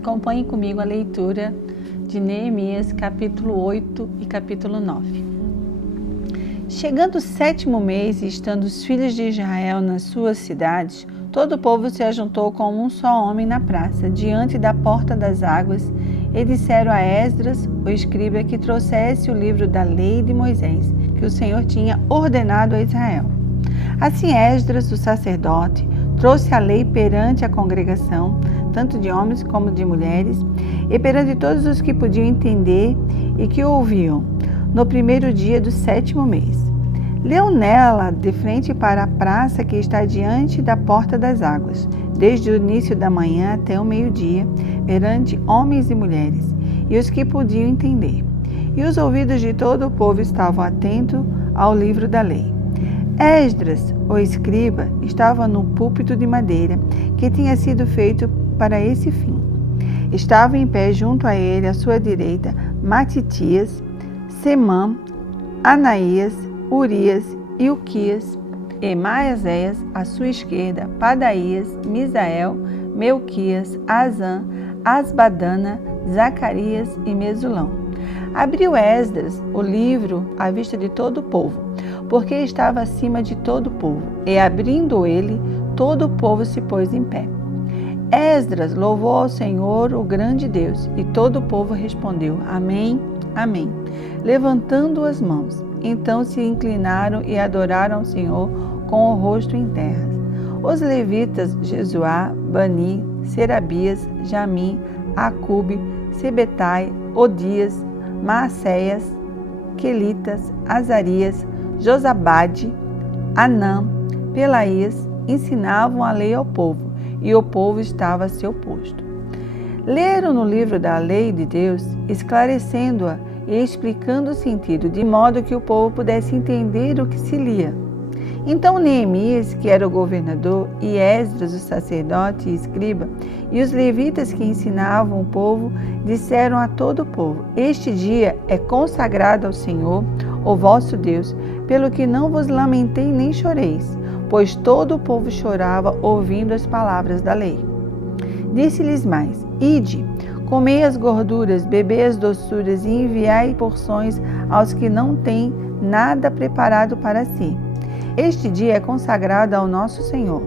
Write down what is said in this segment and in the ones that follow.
Acompanhe comigo a leitura de Neemias, capítulo 8 e capítulo 9. Chegando o 7º mês e estando os filhos de Israel nas suas cidades, todo o povo se ajuntou como um só homem na praça, diante da porta das águas, e disseram a Esdras, o escriba, que trouxesse o livro da lei de Moisés, que o Senhor tinha ordenado a Israel. Assim Esdras, o sacerdote, trouxe a lei perante a congregação, tanto de homens como de mulheres, e perante todos os que podiam entender e que ouviam, no primeiro dia do 7º mês. Leu nela de frente para a praça que está diante da porta das águas, desde o início da manhã até o meio-dia, perante homens e mulheres, e os que podiam entender. E os ouvidos de todo o povo estavam atentos ao livro da lei. Esdras, o escriba, estava no púlpito de madeira, que tinha sido feito para esse fim. Estava em pé junto a ele, à sua direita, Matitias, Semã, Anaías, Urias, Ilquias e Maazéias, à sua esquerda, Padaías, Misael, Melquias, Azã, Asbadana, Zacarias e Mesulão. Abriu Esdras o livro à vista de todo o povo, porque estava acima de todo o povo, e abrindo ele, todo o povo se pôs em pé. Esdras louvou ao Senhor, o grande Deus, e todo o povo respondeu: Amém, Amém, levantando as mãos. Então se inclinaram e adoraram ao Senhor com o rosto em terra. Os levitas Jesuá, Bani, Serabias, Jamim, Acube, Sebetai, Odias, Maacéias, Quelitas, Azarias, Josabade, Anã, Pelaías ensinavam a lei ao povo, e o povo estava a seu posto. Leram no livro da lei de Deus, esclarecendo-a e explicando o sentido, de modo que o povo pudesse entender o que se lia. Então Neemias, que era o governador, e Esdras, o sacerdote e escriba, e os levitas que ensinavam o povo, disseram a todo o povo: Este dia é consagrado ao Senhor, o vosso Deus, pelo que não vos lamentei nem choreis, pois todo o povo chorava ouvindo as palavras da lei. Disse-lhes mais: Ide, comei as gorduras, bebei as doçuras e enviai porções aos que não têm nada preparado para si. Este dia é consagrado ao nosso Senhor.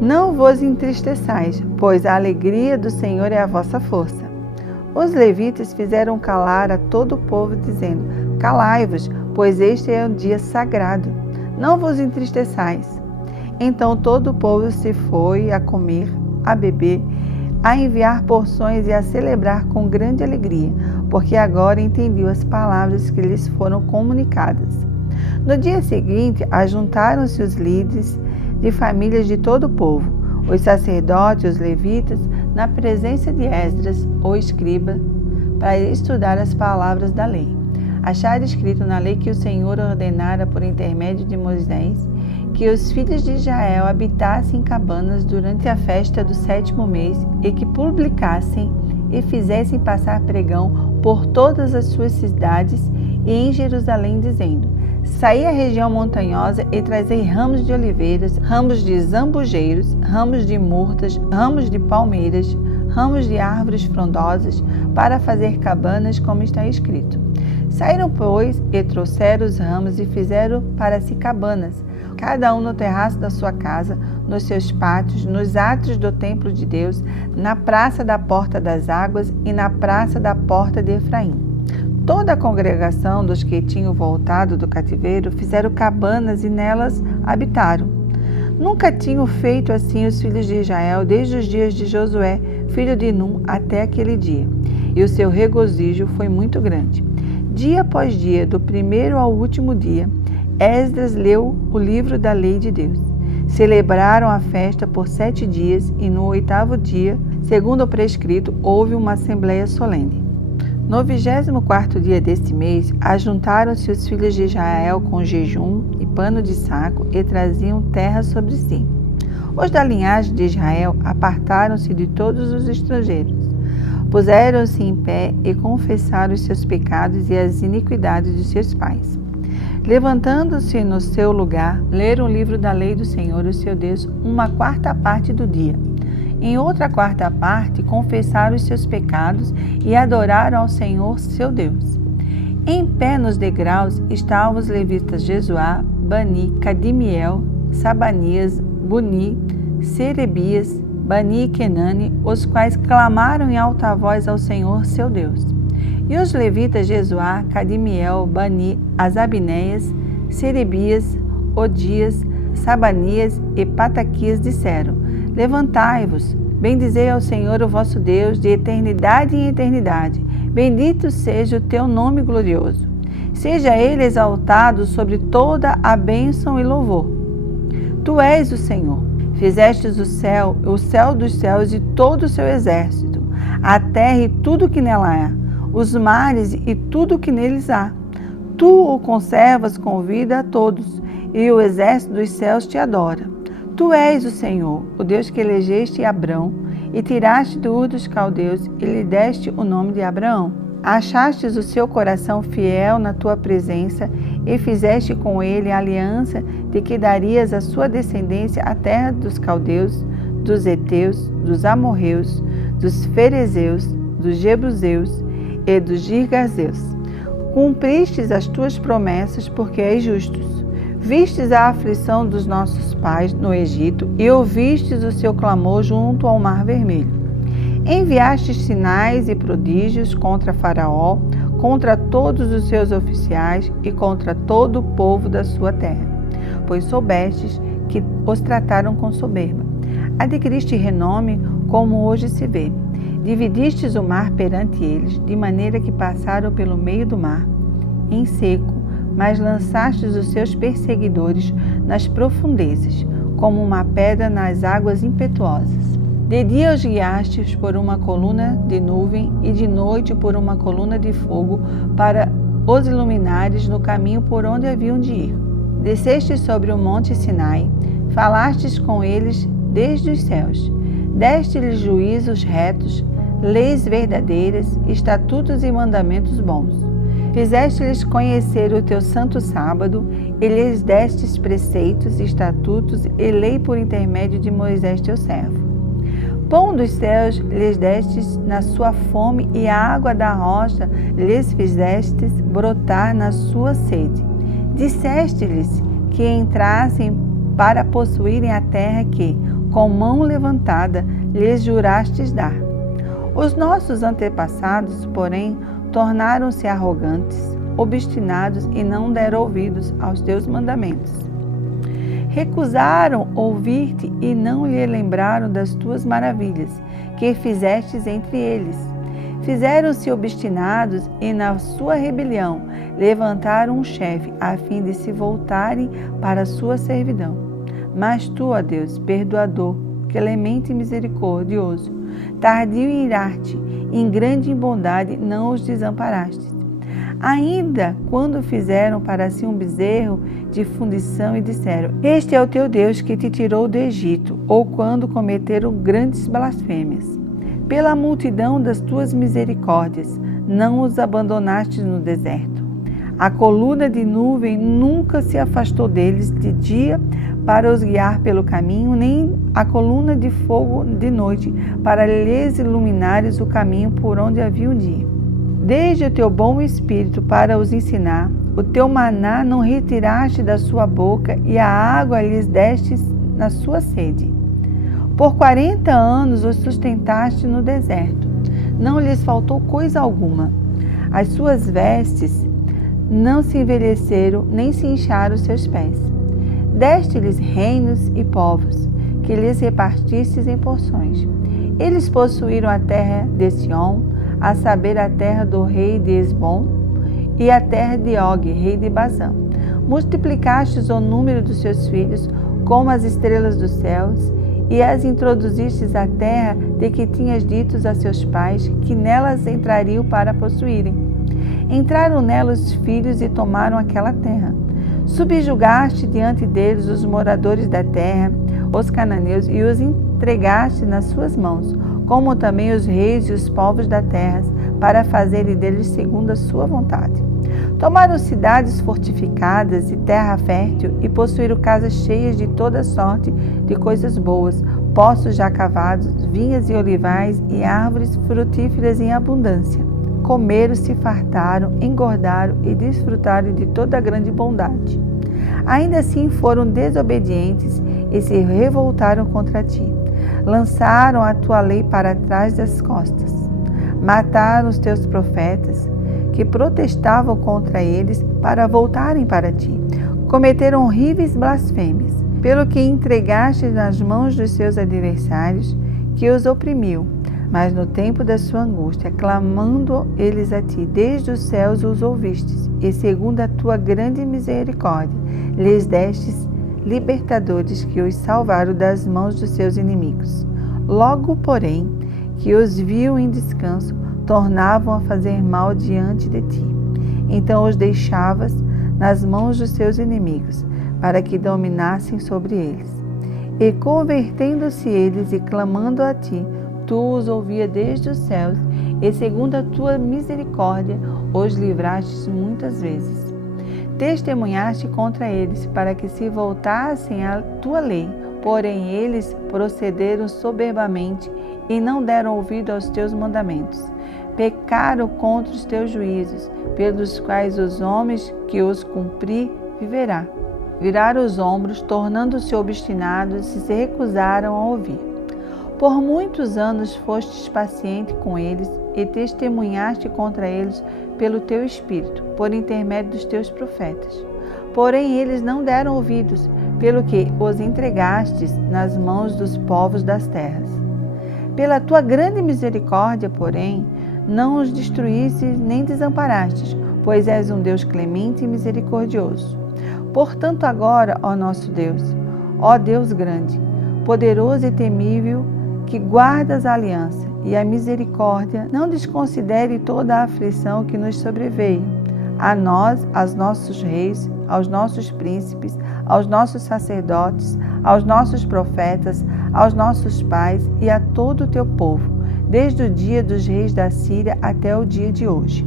Não vos entristeçais, pois a alegria do Senhor é a vossa força. Os levitas fizeram calar a todo o povo, dizendo: Calai-vos, pois este é um dia sagrado. Não vos entristeçais. Então todo o povo se foi a comer, a beber, a enviar porções e a celebrar com grande alegria, porque agora entendiam as palavras que lhes foram comunicadas. No dia seguinte, ajuntaram-se os líderes de famílias de todo o povo, os sacerdotes e os levitas, na presença de Esdras, o escriba, para estudar as palavras da lei. Acharam escrito na lei que o Senhor ordenara por intermédio de Moisés que os filhos de Israel habitassem em cabanas durante a festa do 7º mês e que publicassem e fizessem passar pregão por todas as suas cidades e em Jerusalém, dizendo: Saí à região montanhosa e trazei ramos de oliveiras, ramos de zambujeiros, ramos de murtas, ramos de palmeiras, ramos de árvores frondosas, para fazer cabanas, como está escrito. Saíram, pois, e trouxeram os ramos e fizeram para si cabanas, cada um no terraço da sua casa, nos seus pátios, nos átrios do templo de Deus, na praça da porta das águas e na praça da porta de Efraim. Toda a congregação dos que tinham voltado do cativeiro fizeram cabanas e nelas habitaram. Nunca tinham feito assim os filhos de Israel desde os dias de Josué, filho de Num, até aquele dia. E o seu regozijo foi muito grande. Dia após dia, do primeiro ao último dia, Esdras leu o livro da lei de Deus. Celebraram a festa por 7 dias e no 8º dia, segundo o prescrito, houve uma assembleia solene. No 24º dia deste mês, ajuntaram-se os filhos de Israel com jejum e pano de saco e traziam terra sobre si. Os da linhagem de Israel apartaram-se de todos os estrangeiros. Puseram-se em pé e confessaram os seus pecados e as iniquidades de seus pais. Levantando-se no seu lugar, leram o livro da lei do Senhor, o seu Deus, 1/4 parte do dia. Em outra quarta parte, confessaram os seus pecados e adoraram ao Senhor seu Deus. Em pé nos degraus estavam os levitas Jesuá, Bani, Cadimiel, Sabanias, Buni, Serebias, Bani e Kenani, os quais clamaram em alta voz ao Senhor seu Deus. E os levitas Jesuá, Cadimiel, Bani, Asabneias, Serebias, Odias, Sabanias e Pataquias disseram: Levantai-vos, bendizei ao Senhor o vosso Deus de eternidade em eternidade. Bendito seja o teu nome glorioso. Seja ele exaltado sobre toda a bênção e louvor. Tu és o Senhor. Fizestes o céu dos céus e todo o seu exército, a terra e tudo que nela há, os mares e tudo que neles há. Tu o conservas com vida a todos, e o exército dos céus te adora. Tu és o Senhor, o Deus que elegeste Abrão, e tiraste de Ur dos Caldeus, e lhe deste o nome de Abraão. Achastes o seu coração fiel na tua presença, e fizeste com ele a aliança de que darias à sua descendência a terra dos caldeus, dos heteus, dos amorreus, dos ferezeus, dos jebuseus e dos girgazeus. Cumpristes as tuas promessas, porque és justos. Vistes a aflição dos nossos pais no Egito e ouvistes o seu clamor junto ao Mar Vermelho. Enviastes sinais e prodígios contra Faraó, contra todos os seus oficiais e contra todo o povo da sua terra, pois soubestes que os trataram com soberba. Adquiriste renome, como hoje se vê. Dividistes o mar perante eles, de maneira que passaram pelo meio do mar, em seco, mas lançastes os seus perseguidores nas profundezas, como uma pedra nas águas impetuosas. De dia os guiastes por uma coluna de nuvem e de noite por uma coluna de fogo para os iluminares no caminho por onde haviam de ir. Descestes sobre o monte Sinai, falastes com eles desde os céus, deste-lhes juízos retos, leis verdadeiras, estatutos e mandamentos bons. Fizeste-lhes conhecer o teu santo sábado, e lhes destes preceitos, estatutos e lei por intermédio de Moisés teu servo. Pão dos céus lhes destes na sua fome, e a água da rocha lhes fizestes brotar na sua sede. Disseste-lhes que entrassem para possuírem a terra que, com mão levantada, lhes jurastes dar. Os nossos antepassados, porém, tornaram-se arrogantes, obstinados e não deram ouvidos aos teus mandamentos. Recusaram ouvir-te e não lhe lembraram das tuas maravilhas, que fizestes entre eles. Fizeram-se obstinados e, na sua rebelião, levantaram um chefe, a fim de se voltarem para a sua servidão. Mas tu, ó Deus, perdoador, clemente e misericordioso, tardio em irar-te, em grande bondade não os desamparaste. Ainda quando fizeram para si um bezerro de fundição e disseram: Este é o teu Deus que te tirou do Egito, ou quando cometeram grandes blasfêmias. Pela multidão das tuas misericórdias, não os abandonaste no deserto. A coluna de nuvem nunca se afastou deles de dia para os guiar pelo caminho, nem a coluna de fogo de noite para lhes iluminares o caminho por onde haviam de ir. Desde o teu bom espírito para os ensinar, o teu maná não retiraste da sua boca, e a água lhes destes na sua sede. Por 40 anos os sustentaste no deserto, não lhes faltou coisa alguma. As suas vestes não se envelheceram, nem se incharam os seus pés. Deste-lhes reinos e povos, que lhes repartistes em porções. Eles possuíram a terra de Sion, a saber, a terra do rei de Esbom, e a terra de Og, rei de Basã. Multiplicastes o número dos seus filhos, como as estrelas dos céus, e as introduzistes à terra de que tinhas dito a seus pais, que nelas entrariam para possuírem. Entraram nela os filhos e tomaram aquela terra. Subjugaste diante deles os moradores da terra, os cananeus, e os entregaste nas suas mãos, como também os reis e os povos da terra, para fazerem deles segundo a sua vontade. Tomaram cidades fortificadas e terra fértil, e possuíram casas cheias de toda sorte de coisas boas, poços já cavados, vinhas e olivais e árvores frutíferas em abundância. Comeram, se fartaram, engordaram e desfrutaram de toda a grande bondade. Ainda assim foram desobedientes e se revoltaram contra ti. Lançaram a tua lei para trás das costas. Mataram os teus profetas, que protestavam contra eles para voltarem para ti. Cometeram horríveis blasfêmias, pelo que entregaste nas mãos dos seus adversários, que os oprimiu. Mas no tempo da sua angústia, clamando eles a ti, desde os céus os ouvistes, e segundo a tua grande misericórdia, lhes destes libertadores que os salvaram das mãos dos seus inimigos. Logo, porém, que os viam em descanso, tornavam a fazer mal diante de ti. Então os deixavas nas mãos dos seus inimigos, para que dominassem sobre eles. E convertendo-se eles e clamando a ti, tu os ouvia desde os céus, e segundo a tua misericórdia os livrastes muitas vezes. Testemunhaste contra eles, para que se voltassem à tua lei, porém eles procederam soberbamente e não deram ouvido aos teus mandamentos. Pecaram contra os teus juízos, pelos quais os homens que os cumprir viverá. Viraram os ombros, tornando-se obstinados, e se recusaram a ouvir. Por muitos anos fostes paciente com eles e testemunhaste contra eles pelo teu Espírito, por intermédio dos teus profetas. Porém eles não deram ouvidos, pelo que os entregastes nas mãos dos povos das terras. Pela tua grande misericórdia, porém, não os destruístes nem desamparastes, pois és um Deus clemente e misericordioso. Portanto agora, ó nosso Deus, ó Deus grande, poderoso e temível, que guardas a aliança e a misericórdia, não desconsidere toda a aflição que nos sobreveio, a nós, aos nossos reis, aos nossos príncipes, aos nossos sacerdotes, aos nossos profetas, aos nossos pais e a todo o teu povo, desde o dia dos reis da Síria até o dia de hoje.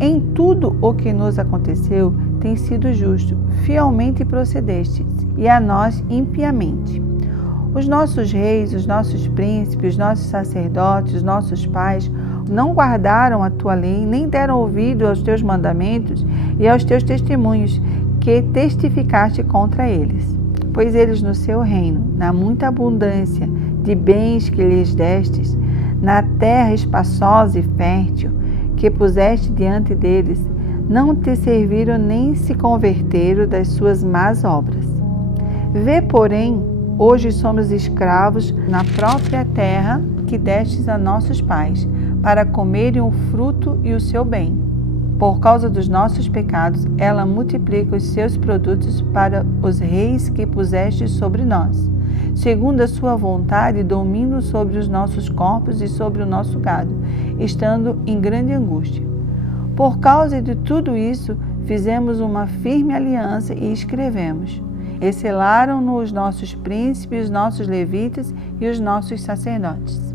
Em tudo o que nos aconteceu, tem sido justo, fielmente procedestes, e a nós impiamente. Os nossos reis, os nossos príncipes, os nossos sacerdotes, os nossos pais, não guardaram a tua lei, nem deram ouvido aos teus mandamentos e aos teus testemunhos, que testificaste contra eles. Pois eles no seu reino, na muita abundância de bens que lhes destes, na terra espaçosa e fértil, que puseste diante deles, não te serviram nem se converteram das suas más obras. Vê, porém, hoje somos escravos na própria terra que destes a nossos pais, para comerem o fruto e o seu bem. Por causa dos nossos pecados, ela multiplica os seus produtos para os reis que puseste sobre nós, segundo a sua vontade, domínio sobre os nossos corpos e sobre o nosso gado, estando em grande angústia. Por causa de tudo isso, fizemos uma firme aliança e escrevemos. E selaram-no os nossos príncipes, os nossos levitas e os nossos sacerdotes.